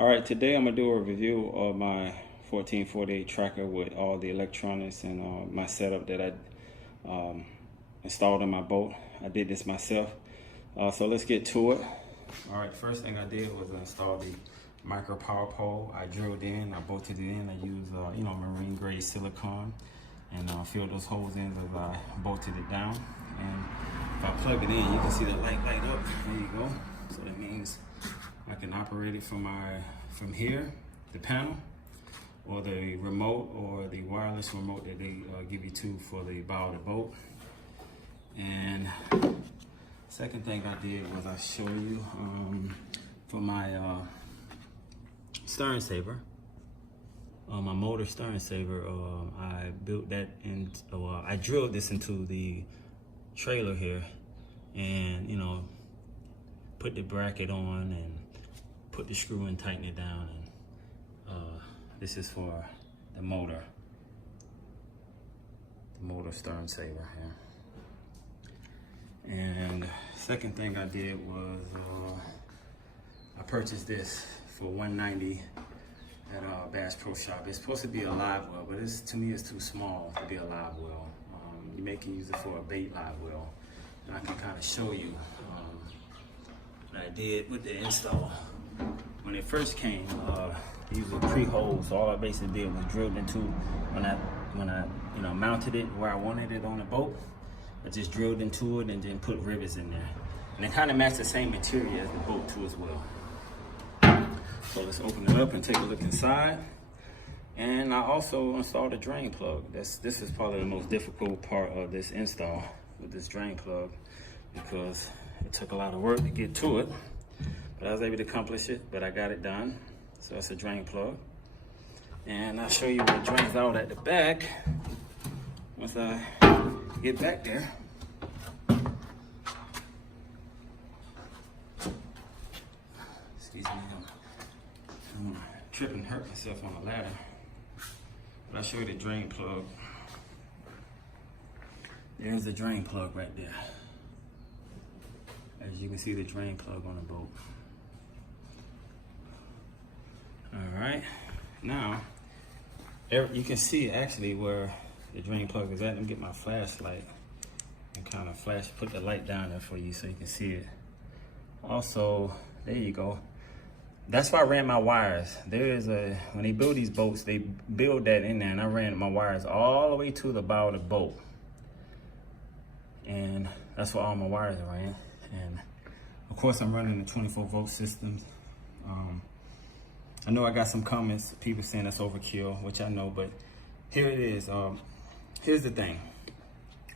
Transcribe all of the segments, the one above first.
All right, today I'm gonna do a review of my 1448 tracker with all the electronics and my setup that I installed on my boat. I did this myself, so let's get to it. All right, first thing I did was install the micro power pole. I drilled in, I bolted it in. I used marine grade silicone and filled those holes in as I bolted it down. And if I plug it in, you can see the light up. There you go. So that means I can operate it from here, the panel, or the remote, or the wireless remote that they give you for the bow of the boat. And second thing I did was I show you for my stern saver, my motor stern saver. I built that in. I drilled this into the trailer here, and put the bracket on and put the screw and tighten it down. And this is for the motor stern saver here. And second thing I did was I purchased this for $190 at Bass Pro Shop. It's supposed to be a live well, but to me it's too small to be a live well. You can use it for a bait live well, and I can kind of show you what I did with the install. When it first came, these were pre-holes. So all I basically did was drilled into, when I mounted it where I wanted it on the boat, I just drilled into it and then put rivets in there. And it kind of matched the same material as the boat too as well. So let's open it up and take a look inside. And I also installed a drain plug. This is probably the most difficult part of this install, with this drain plug, because it took a lot of work to get to it. But I was able to accomplish it, but I got it done. So that's a drain plug. And I'll show you what drains out at the back once I get back there. Excuse me, I'm gonna trip and hurt myself on the ladder. But I'll show you the drain plug. There's the drain plug right there. As you can see, the drain plug on the boat. All right, now you can see actually where the drain plug is at. Let me get my flashlight and kind of put the light down there for you so you can see it. Also, there you go. That's why I ran my wires. When they build these boats, they build that in there, and I ran my wires all the way to the bow of the boat. And that's where all my wires ran. And of course, I'm running the 24-volt systems. I know I got some comments, people saying that's overkill, which I know, but here it is. Here's the thing.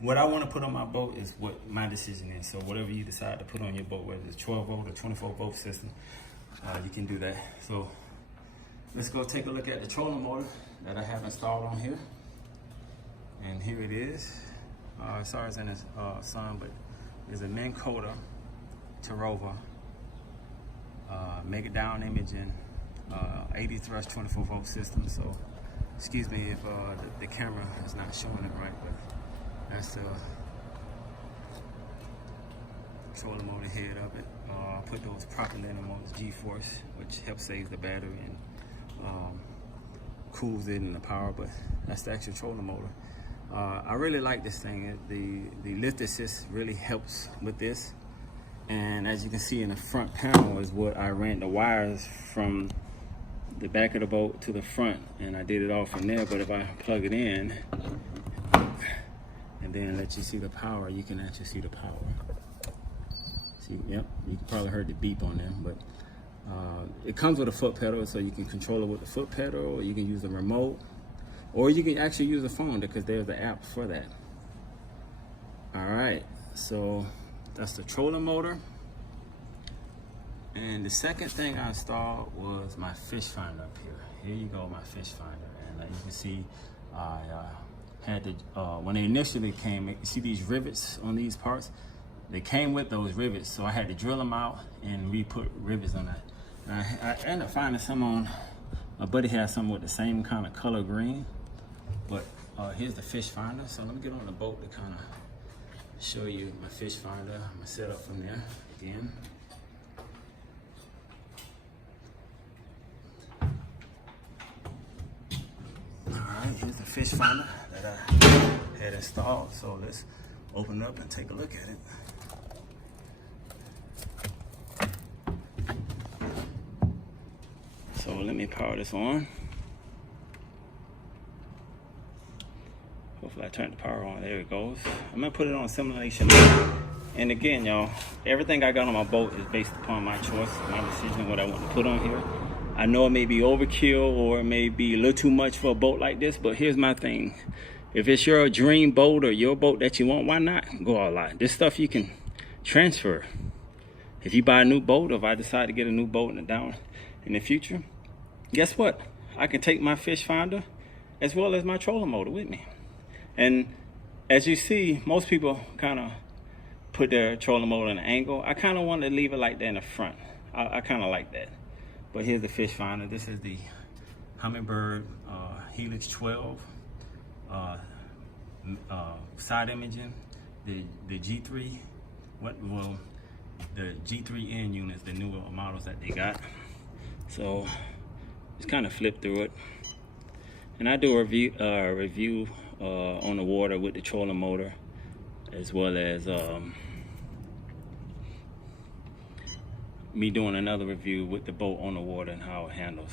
What I want to put on my boat is what my decision is. So whatever you decide to put on your boat, whether it's 12-volt or 24-volt system, you can do that. So let's go take a look at the trolling motor that I have installed on here. And here it is. Sorry it's in the sun, but there's a Minn Kota Tarova Mega Down Imaging 80 thrust 24-volt system. So excuse me if the camera is not showing it right, but that's the trolling motor head of it. I put those propellant motors G-force, which helps save the battery and cools it in the power, but that's the actual trolling motor. I really like this thing. The lift assist really helps with this. And as you can see in the front panel is what I ran the wires from the back of the boat to the front, and I did it all from there. But if I plug it in and then let you see the power, you can actually see the power. See, yep, you probably heard the beep on there, but it comes with a foot pedal, so you can control it with the foot pedal, or you can use the remote, or you can actually use the phone, because there's the app for that. All right, so that's the trolling motor. And the second thing I installed was my fish finder up here. Here you go, my fish finder. And you can see I had to, when they initially came, you see these rivets on these parts? They came with those rivets, so I had to drill them out and re-put rivets on that. And I ended up finding some on, my buddy had some with the same kind of color green, but here's the fish finder. So let me get on the boat to kind of show you my fish finder. I'm gonna set up from there again. here's the fish finder that I had installed. So let's open it up and take a look at it. So let me power this on. Hopefully I turned the power on. There it goes. I'm gonna put it on simulation. And again, y'all, everything I got on my boat is based upon my choice, my decision, what I want to put on here. I know it may be overkill or it may be a little too much for a boat like this, but here's my thing. If it's your dream boat or your boat that you want, why not go all out? This stuff you can transfer. If you buy a new boat, or if I decide to get a new boat in the future, guess what? I can take my fish finder as well as my trolling motor with me. And as you see, most people kind of put their trolling motor in an angle. I kind of want to leave it like that in the front. I kind of like that. But here's the fish finder. This is the Humminbird Helix 12 side imaging. The G3, the G3N units, the newer models that they got. So just kind of flip through it, and I do a review on the water with the trolling motor, as well as me doing another review with the boat on the water and how it handles.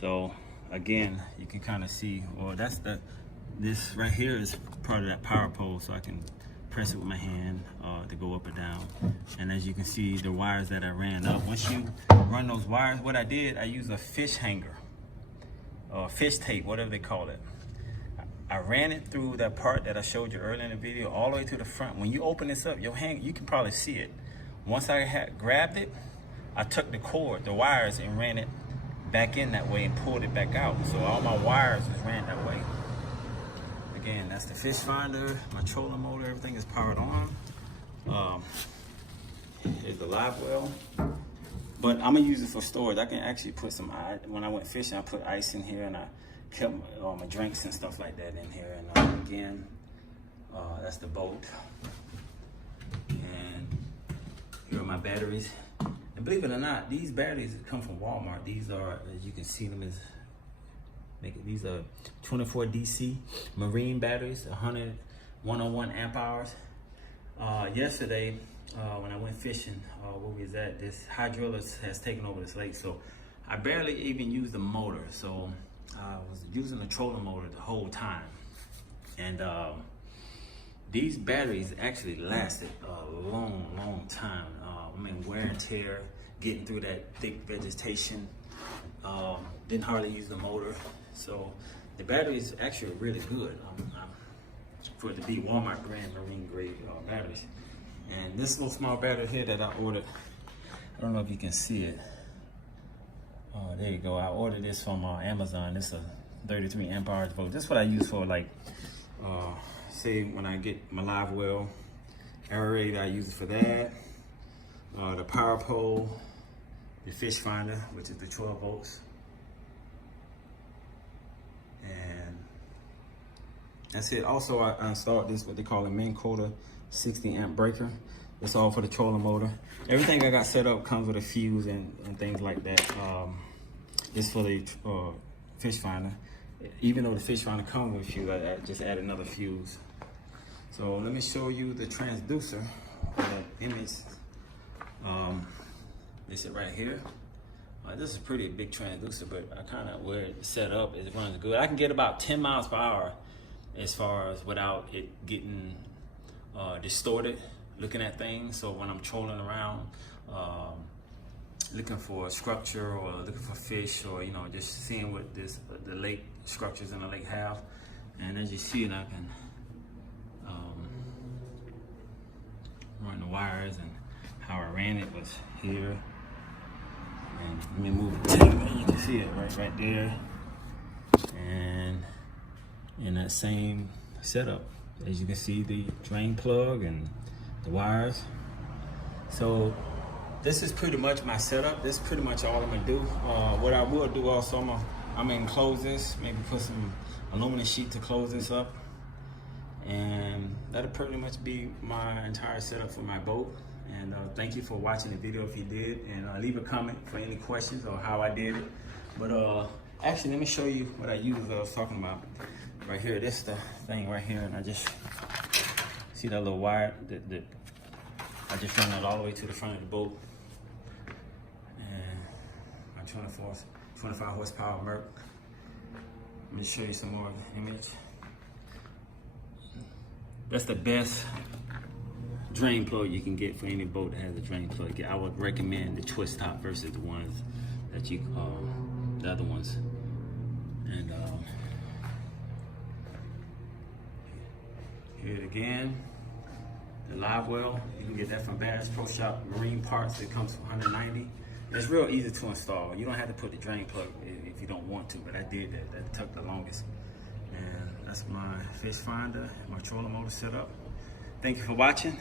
So again, you can kind of see, well, this right here is part of that power pole, so I can press it with my hand to go up or down. And as you can see, the wires that I ran up, once you run those wires, what I did, I used a fish hanger or fish tape, whatever they call it. I ran it through that part that I showed you earlier in the video all the way to the front. When you open this up, your hand, you can probably see it. Once I had grabbed it, I took the cord, the wires, and ran it back in that way and pulled it back out. So all my wires was ran that way. Again, that's the fish finder, my trolling motor, everything is powered on. Here's the live well. But I'm gonna use it for storage. I can actually put some, when I went fishing, I put ice in here, and I kept my drinks and stuff like that in here. And again, that's the boat. And here are my batteries. And believe it or not, these batteries come from Walmart. These are, as you can see them, these are 24 DC marine batteries, 101 amp hours. Yesterday, when I went fishing, where we was at, this hydrilla has taken over this lake, so I barely even used the motor. So I was using the trolling motor the whole time. And these batteries actually lasted a long time. I mean, wear and tear, getting through that thick vegetation. Didn't hardly use the motor. So the battery is actually really good for it to be Walmart brand marine grade batteries. And this little small battery here that I ordered, I don't know if you can see it. There you go. I ordered this from Amazon. It's a 33 amp hours volt. This is what I use for, like, say when I get my live well aerator, I use it for that. The power pole, the fish finder, which is the 12 volts. And that's it. Also, I installed this, what they call a main quota 60 amp breaker. It's all for the trolling motor. Everything I got set up comes with a fuse and things like that. This for the fish finder. Even though the fish finder comes with a fuse, I just add another fuse. So let me show you the transducer, the image. This is right here. This is a pretty big transducer, but I kind of, where it's set up, it runs good. I can get about 10 miles per hour as far as without it getting distorted looking at things. So when I'm trolling around, looking for structure or looking for fish, or just seeing what the lake structures in the lake have. And as you see, I can run the wires, and how I ran it was here. And let me move it to you. You can see it right there. And in that same setup, as you can see, the drain plug and the wires. So this is pretty much my setup. This is pretty much all I'm gonna do. What I will do also, I'm gonna enclose this, maybe put some aluminum sheet to close this up. And that'll pretty much be my entire setup for my boat. And thank you for watching the video if you did, and leave a comment for any questions or how I did it. But Actually, let me show you what I use. I was talking about right here. This the thing right here, and I just see that little wire. I just run that all the way to the front of the boat, and my 25 horsepower Merc. Let me show you some more image. That's the best drain plug you can get for any boat that has a drain plug. I would recommend the twist top versus the ones that the other ones. And here it again, the live well. You can get that from Bass Pro Shop Marine Parts. It comes for $190. It's real easy to install. You don't have to put the drain plug if you don't want to, but I did that. That took the longest. And that's my fish finder, my trolling motor setup. Thank you for watching.